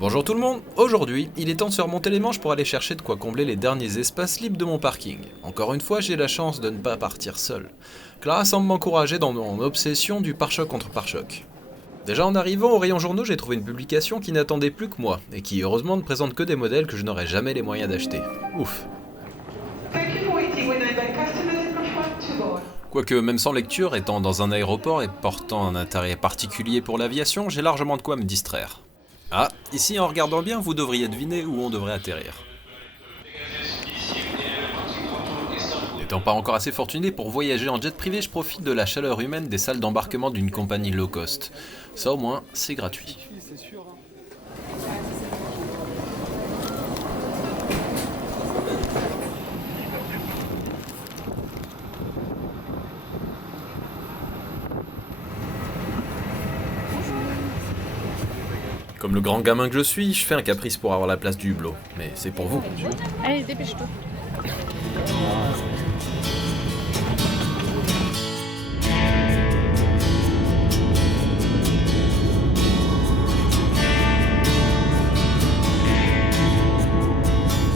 Bonjour tout le monde, aujourd'hui, il est temps de se remonter les manches pour aller chercher de quoi combler les derniers espaces libres de mon parking. Encore une fois, j'ai la chance de ne pas partir seul. Clara semble m'encourager dans mon obsession du pare-choc contre pare-choc. Déjà en arrivant au rayon journaux, j'ai trouvé une publication qui n'attendait plus que moi, et qui heureusement ne présente que des modèles que je n'aurais jamais les moyens d'acheter. Ouf. Quoique même sans lecture, étant dans un aéroport et portant un intérêt particulier pour l'aviation, j'ai largement de quoi me distraire. Ah, ici en regardant bien, vous devriez deviner où on devrait atterrir. N'étant pas encore assez fortuné pour voyager en jet privé, je profite de la chaleur humaine des salles d'embarquement d'une compagnie low cost. Ça au moins, c'est gratuit. Comme le grand gamin que je suis, je fais un caprice pour avoir la place du hublot. Mais c'est pour vous. Allez, dépêche-toi.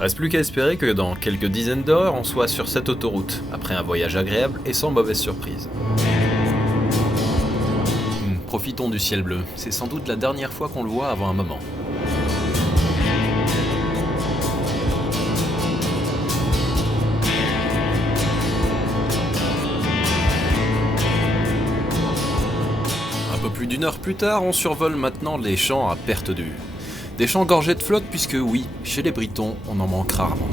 Reste plus qu'à espérer que dans quelques dizaines d'heures, on soit sur cette autoroute, après un voyage agréable et sans mauvaise surprise. Profitons du ciel bleu, c'est sans doute la dernière fois qu'on le voit avant un moment. Un peu plus d'une heure plus tard, on survole maintenant les champs à perte de vue. Des champs gorgés de flotte puisque oui, chez les Britons, on en manque rarement.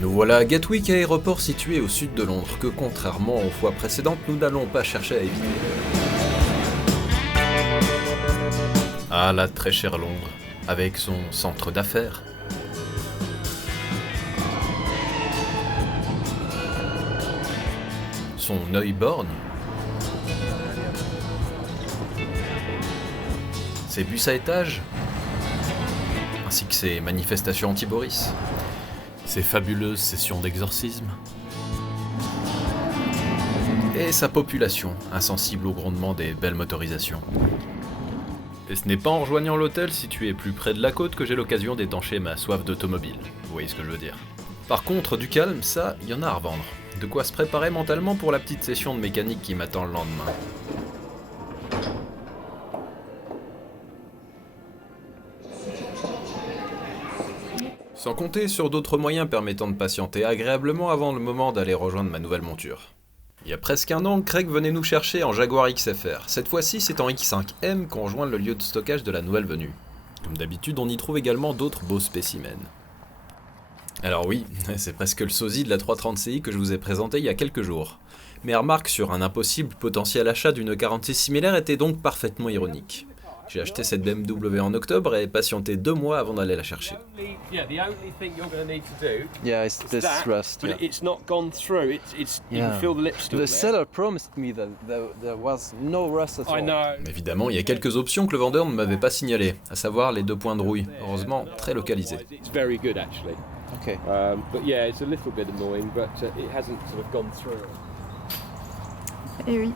Nous voilà à Gatwick, aéroport situé au sud de Londres, que contrairement aux fois précédentes, nous n'allons pas chercher à éviter. Ah la très chère Londres, avec son centre d'affaires. Son œil borgne, ses bus à étages, ainsi que ses manifestations anti-Boris, ses fabuleuses sessions d'exorcisme, et sa population, insensible au grondement des belles motorisations. Et ce n'est pas en rejoignant l'hôtel situé plus près de la côte que j'ai l'occasion d'étancher ma soif d'automobile, vous voyez ce que je veux dire. Par contre, du calme, ça, il y en a à revendre. De quoi se préparer mentalement pour la petite session de mécanique qui m'attend le lendemain. Sans compter sur d'autres moyens permettant de patienter agréablement avant le moment d'aller rejoindre ma nouvelle monture. Il y a presque un an, Craig venait nous chercher en Jaguar XFR. Cette fois-ci, c'est en X5M qu'on rejoint le lieu de stockage de la nouvelle venue. Comme d'habitude, on y trouve également d'autres beaux spécimens. Alors oui, c'est presque le sosie de la 330 Ci que je vous ai présenté il y a quelques jours. Mes remarques sur un impossible potentiel achat d'une 46 similaire étaient donc parfaitement ironiques. J'ai acheté cette BMW en octobre et patienté 2 mois avant d'aller la chercher. Yeah, it's this rust. But Yeah. it's not gone through. It's you Yeah. can feel the lips still The there. seller promised me that there was no rust at all. I know. Évidemment, il y a quelques options que le vendeur ne m'avait pas signalées, à savoir les 2 points de rouille, heureusement très localisés. It's very good actually. Okay. But yeah, it's a little bit annoying, but it hasn't sort of gone through. Et oui,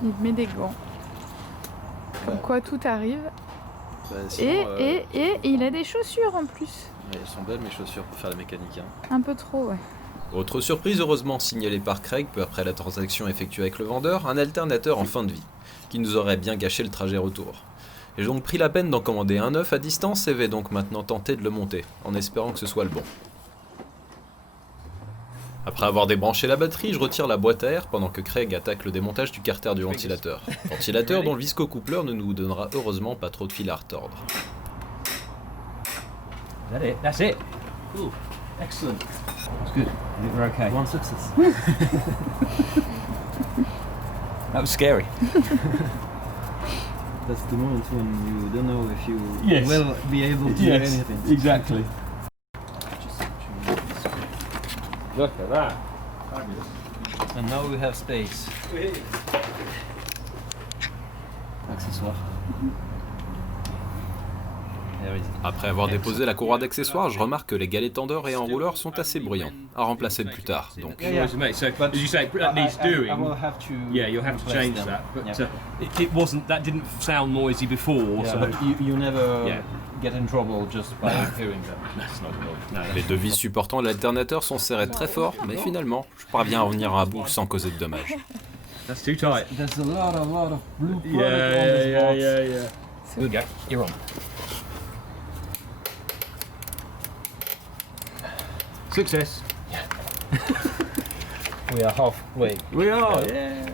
il met des gants. Comme quoi tout arrive. Bah, Et, sinon, et il a des chaussures en plus. ouais, elles sont belles mes chaussures pour faire la mécanique. Hein. Un peu trop, ouais. Autre surprise heureusement signalée par Craig peu après la transaction effectuée avec le vendeur, un alternateur en fin de vie, qui nous aurait bien gâché le trajet retour. J'ai donc pris la peine d'en commander un neuf à distance et vais donc maintenant tenter de le monter, en espérant que ce soit le bon. Après avoir débranché la batterie, je retire la boîte à air pendant que Craig attaque le démontage du carter du ventilateur. Ventilateur dont le visco-coupleur ne nous donnera heureusement pas trop de fil à retordre. Is that it? That's it. Cool. Excellent. That's good. I think we're okay. One success. That was scary. That's the moment when you don't know if you Yes. will be able to do Yes, anything. exactly. Look at that. And now we have space. Accessoires. Here is Après avoir déposé la courroie d'accessoires, je remarque que les galets tendeurs et enrouleurs sont assez bruyants, à remplacer plus tard. Donc, Yeah, yeah. Mate, so But as you say, that needs I doing. will have to. Yeah, you'll have to replace change them. that. But Yeah. it wasn't. That didn't sound noisy before. Yeah, so but you never Yeah. get in trouble just by hearing them. That's not good. no, les devises supportant l'alternateur sont serrées très fort, mais finalement, je parviens à en venir à bout sans causer de dommages. that's too tight. There's a lot of blue product Yeah, on this yeah, box. yeah, yeah. Good guy. You're on. Success. We are halfway. We are. Yeah.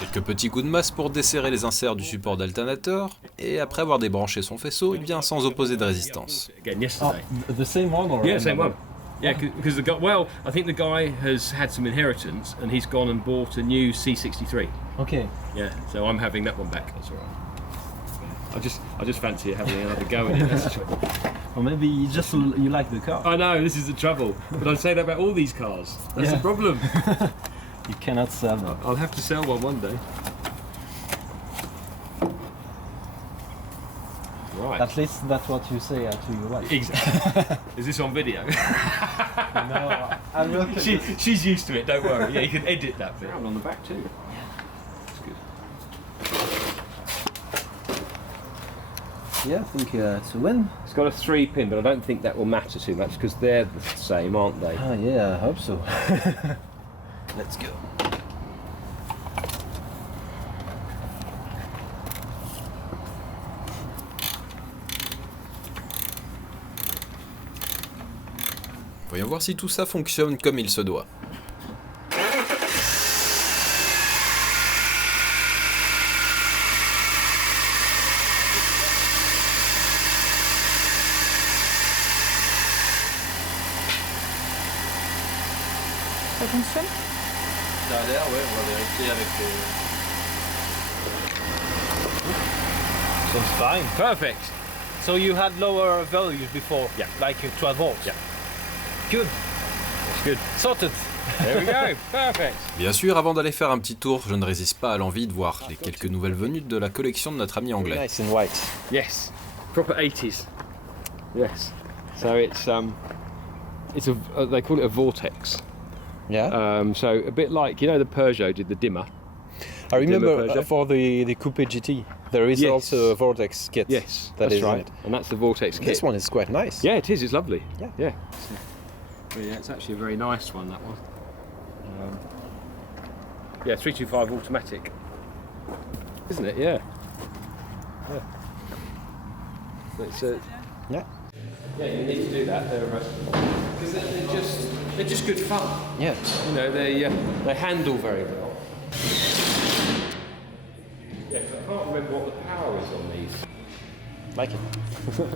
Quelques petits coups de masse pour desserrer les inserts du support d'alternateur, et après avoir débranché son faisceau, il vient sans opposer de résistance. Again Oh, yesterday. the same one or Yeah, same another? one. Yeah, because the guy. Well, I think the guy has had some inheritance, and he's gone and bought a new C63. Okay. Yeah, so I'm having that one back. That's all right. I just fancy having another go at it. That's the trouble. Or maybe you like the car. I know this is the trouble, but I say that about all these cars. That's Yeah. the problem. You cannot sell them. I'll have to sell one day. Right. At least that's what you say to your wife. Exactly. Is this on video? No, I will. She's used to it. Don't worry. Yeah, you can edit that bit. on the back too. That's good. Yeah, I think it's a win. It's got a 3-pin, but I don't think that will matter too much because they're the same, aren't they? Ah, yeah, I hope so. Let's go. Voyons voir si tout ça fonctionne comme il se doit. Ça fonctionne? Ça a l'air, ouais, on va vérifier avec Seems fine. Perfect. So you had lower values before? Yeah. Like 12 volts? Yeah. Good. That's good. Sorted. There we go. Perfect. Bien sûr, avant d'aller faire un petit tour, je ne résiste pas à l'envie de voir les quelques nouvelles venues de la collection de notre ami anglais. Nice and white. Yes. Proper 80s. Yes. So it's a they call it a vortex. Yeah. So a bit like, you know, the Peugeot did the dimmer. I remember Peugeot. for the Coupe GT, there is Yes. also a Vortex kit. Yes, that that's is in right. it. And that's the vortex kit. This one is quite nice. Yeah, it is. It's lovely. Yeah. Yeah. Yeah, it's actually a very nice one, that one. Yeah, 325 automatic. Isn't it? Yeah. Yeah. So it's Yeah. Yeah, you need to do that. Because they're just good fun. Yeah. You know, they handle very well. Yeah, 'cause I can't remember what the power is on these. Like it.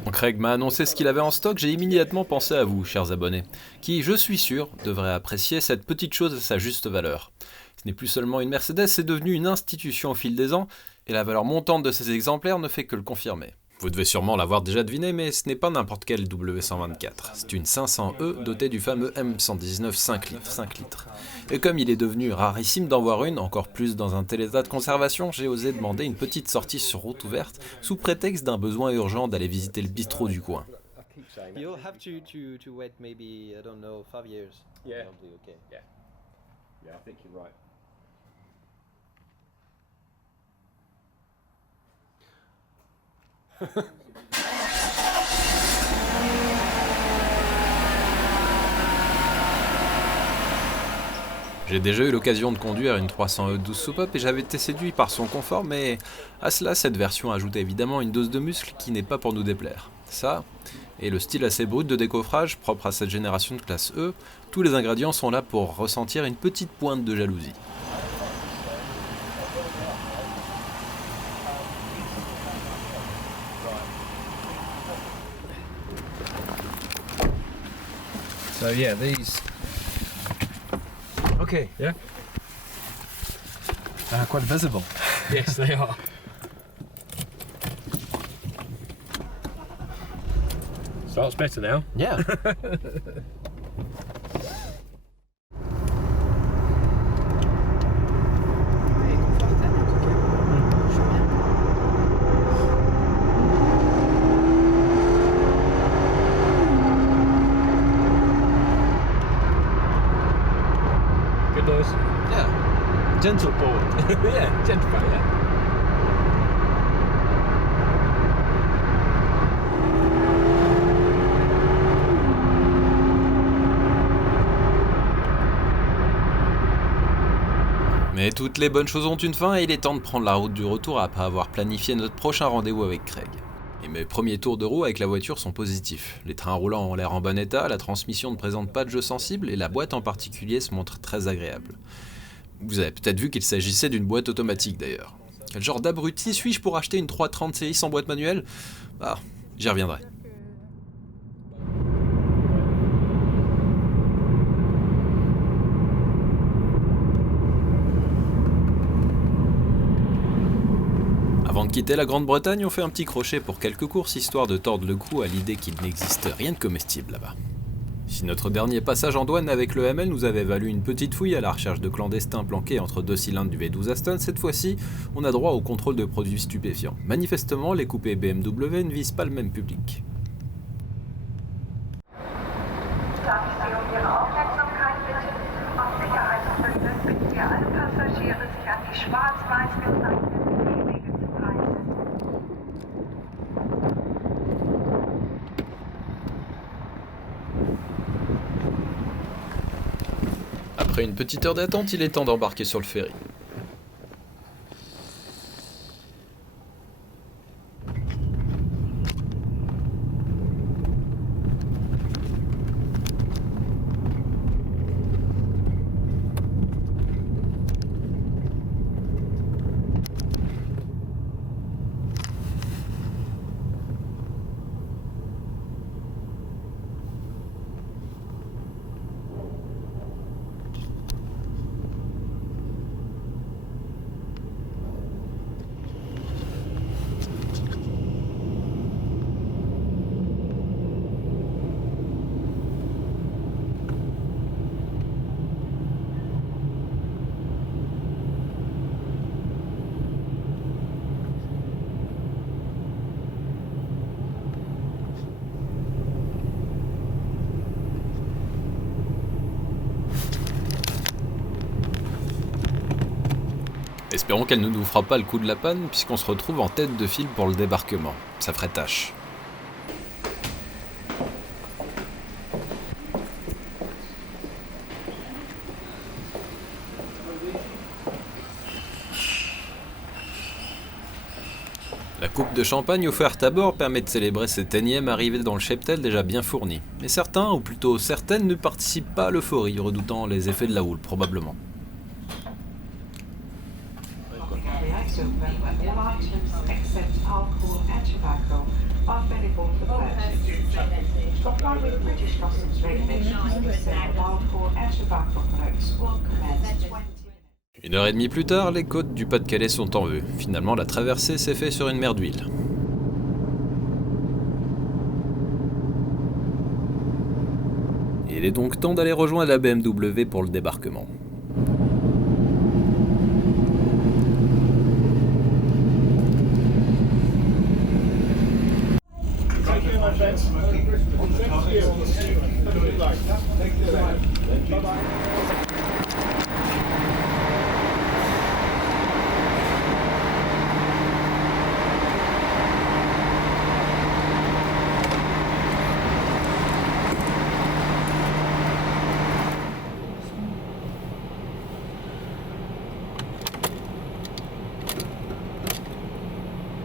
Quand Craig m'a annoncé ce qu'il avait en stock, j'ai immédiatement pensé à vous, chers abonnés, qui, je suis sûr, devraient apprécier cette petite chose à sa juste valeur. Ce n'est plus seulement une Mercedes, c'est devenu une institution au fil des ans, et la valeur montante de ces exemplaires ne fait que le confirmer. Vous devez sûrement l'avoir déjà deviné, mais ce n'est pas n'importe quel W124. C'est une 500E dotée du fameux M119 5 litres. Et comme il est devenu rarissime d'en voir une, encore plus dans un tel état de conservation, j'ai osé demander une petite sortie sur route ouverte, sous prétexte d'un besoin urgent d'aller visiter le bistrot du coin. You'll have to wait maybe, I don't know, 5 years. Yeah. That'll be okay. Yeah, I think you're right. J'ai déjà eu l'occasion de conduire une 300E 12 soupape et j'avais été séduit par son confort, mais à cela, cette version ajoute évidemment une dose de muscle qui n'est pas pour nous déplaire. Ça, et le style assez brut de décoffrage propre à cette génération de classe E, tous les ingrédients sont là pour ressentir une petite pointe de jalousie. So yeah, these. Okay. Yeah. Quite visible. Yes, they are. Starts better now. Yeah. Ouais, il est confortable en tout cas. Je suis bien. with those. Yeah. Gentle boat. Yeah, gentle, yeah. Mais toutes les bonnes choses ont une fin et il est temps de prendre la route du retour après avoir planifié notre prochain rendez-vous avec Craig. Et mes premiers tours de roue avec la voiture sont positifs. Les trains roulants ont l'air en bon état, la transmission ne présente pas de jeu sensible et la boîte en particulier se montre très agréable. Vous avez peut-être vu qu'il s'agissait d'une boîte automatique d'ailleurs. Quel genre d'abruti suis-je pour acheter une 330 CI sans boîte manuelle ? Ah, j'y reviendrai. Avant de quitter la Grande-Bretagne, on fait un petit crochet pour quelques courses histoire de tordre le cou à l'idée qu'il n'existe rien de comestible là-bas. Si notre dernier passage en douane avec le ML nous avait valu une petite fouille à la recherche de clandestins planqués entre deux cylindres du V12 Aston, cette fois-ci, on a droit au contrôle de produits stupéfiants. Manifestement, les coupés BMW ne visent pas le même public. Darf ich Sie um Ihre Aufmerksamkeit bitten? Aus Sicherheitsgründen bitten wir alle Passagiere, sich an die schwarz-weiß gezeichneten Gehwege zu halten. Après une petite heure d'attente, il est temps d'embarquer sur le ferry. Espérons qu'elle ne nous fera pas le coup de la panne, puisqu'on se retrouve en tête de file pour le débarquement. Ça ferait tâche. La coupe de champagne offerte à bord permet de célébrer cette énième arrivée dans le cheptel déjà bien fourni. Mais certains, ou plutôt certaines, ne participent pas à l'euphorie, redoutant les effets de la houle, probablement. Open and all items except alcohol and tobacco are available for purchase. Comply with British Customs regulations. The sale of alcohol and tobacco products will commence 20 minutes. Une heure et demie plus tard, les côtes du Pas-de-Calais sont en vue. Finalement, la traversée s'est faite sur une mer d'huile. Il est donc temps d'aller rejoindre la BMW pour le débarquement.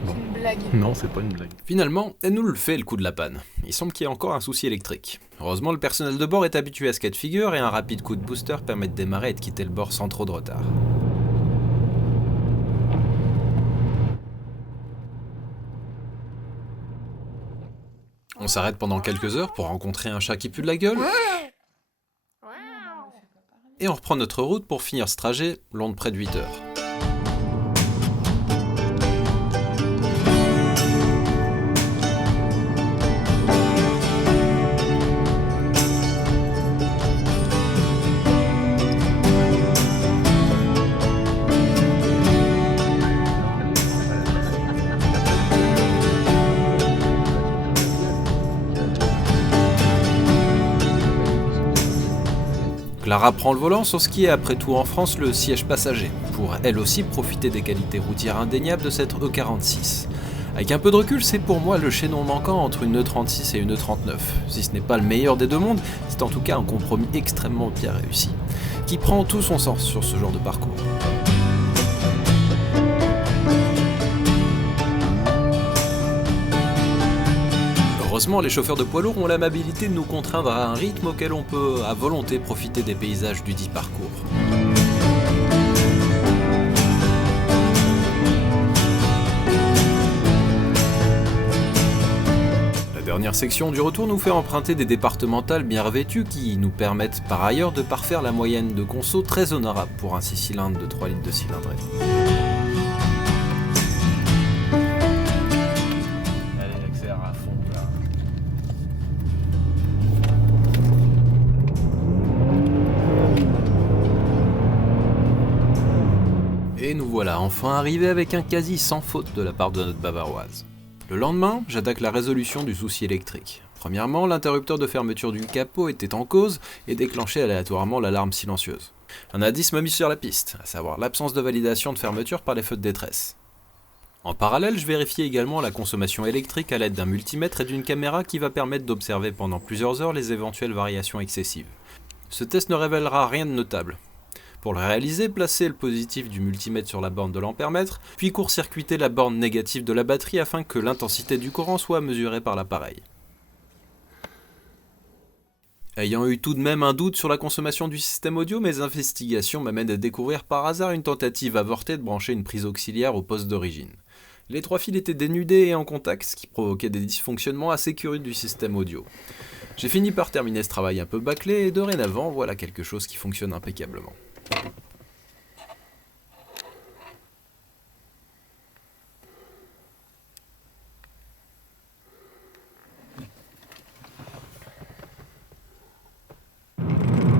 C'est une blague. Non, c'est pas une blague. Finalement, elle nous le fait le coup de la panne. Il semble qu'il y ait encore un souci électrique. Heureusement, le personnel de bord est habitué à ce cas de figure et un rapide coup de booster permet de démarrer et de quitter le bord sans trop de retard. On s'arrête pendant quelques heures pour rencontrer un chat qui pue de la gueule. Et on reprend notre route pour finir ce trajet long de près de 8 heures. Clara prend le volant sur ce qui est après tout en France le siège passager, pour elle aussi profiter des qualités routières indéniables de cette E46. Avec un peu de recul, c'est pour moi le chaînon manquant entre une E36 et une E39. Si ce n'est pas le meilleur des deux mondes, c'est en tout cas un compromis extrêmement bien réussi, qui prend tout son sens sur ce genre de parcours. Heureusement, les chauffeurs de poids lourds ont l'amabilité de nous contraindre à un rythme auquel on peut à volonté profiter des paysages du dit parcours. La dernière section du retour nous fait emprunter des départementales bien revêtues qui nous permettent par ailleurs de parfaire la moyenne de conso très honorable pour un 6 cylindres de 3 litres de cylindrée. Allez, accélère à fond là. Et nous voilà enfin arrivés avec un quasi sans faute de la part de notre bavaroise. Le lendemain, j'attaque la résolution du souci électrique. Premièrement, l'interrupteur de fermeture du capot était en cause et déclenchait aléatoirement l'alarme silencieuse. Un indice m'a mis sur la piste, à savoir l'absence de validation de fermeture par les feux de détresse. En parallèle, je vérifiais également la consommation électrique à l'aide d'un multimètre et d'une caméra qui va permettre d'observer pendant plusieurs heures les éventuelles variations excessives. Ce test ne révélera rien de notable. Pour le réaliser, placez le positif du multimètre sur la borne de l'ampèremètre, puis court-circuitez la borne négative de la batterie afin que l'intensité du courant soit mesurée par l'appareil. Ayant eu tout de même un doute sur la consommation du système audio, mes investigations m'amènent à découvrir par hasard une tentative avortée de brancher une prise auxiliaire au poste d'origine. Les 3 fils étaient dénudés et en contact, ce qui provoquait des dysfonctionnements assez curieux du système audio. J'ai fini par terminer ce travail un peu bâclé et dorénavant, voilà quelque chose qui fonctionne impeccablement.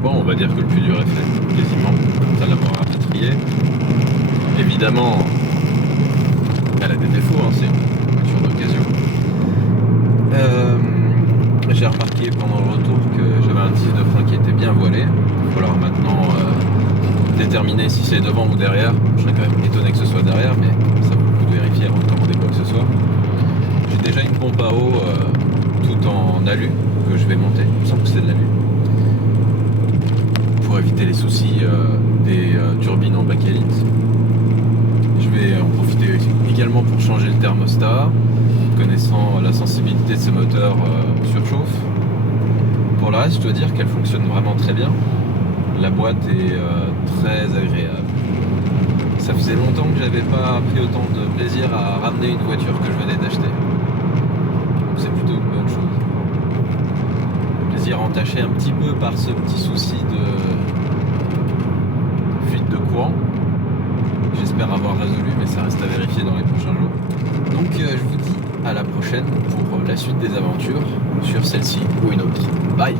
Bon, on va dire que le plus dur est fait, quasiment. Ça l'avoir rapatrié. Évidemment, elle a des défauts, hein, c'est une voiture d'occasion. J'ai remarqué pendant le retour que j'avais un disque de frein qui était bien voilé. Il va falloir maintenant déterminer si c'est devant ou derrière. Je serais quand même étonné que ce soit derrière, mais ça vaut le coup de vérifier avant de commander quoi que ce soit. J'ai déjà une pompe à eau tout en alu que je vais monter. Il me semble que c'est de l'alu. Pour éviter les soucis des turbines en bakélite. Je vais en profiter également pour changer le thermostat. Connaissant la sensibilité de ce moteur surchauffe. Pour le reste, je dois dire qu'elle fonctionne vraiment très bien. La boîte est très agréable. Ça faisait longtemps que j'avais pas pris autant de plaisir à ramener une voiture que je venais d'acheter. Donc c'est plutôt une bonne chose. Plaisir entaché un petit peu par ce petit souci de fuite de courant. J'espère avoir résolu, mais ça reste à vérifier dans les prochains jours. Donc je vous dis à la prochaine pour la suite des aventures sur celle-ci ou une autre. Bye!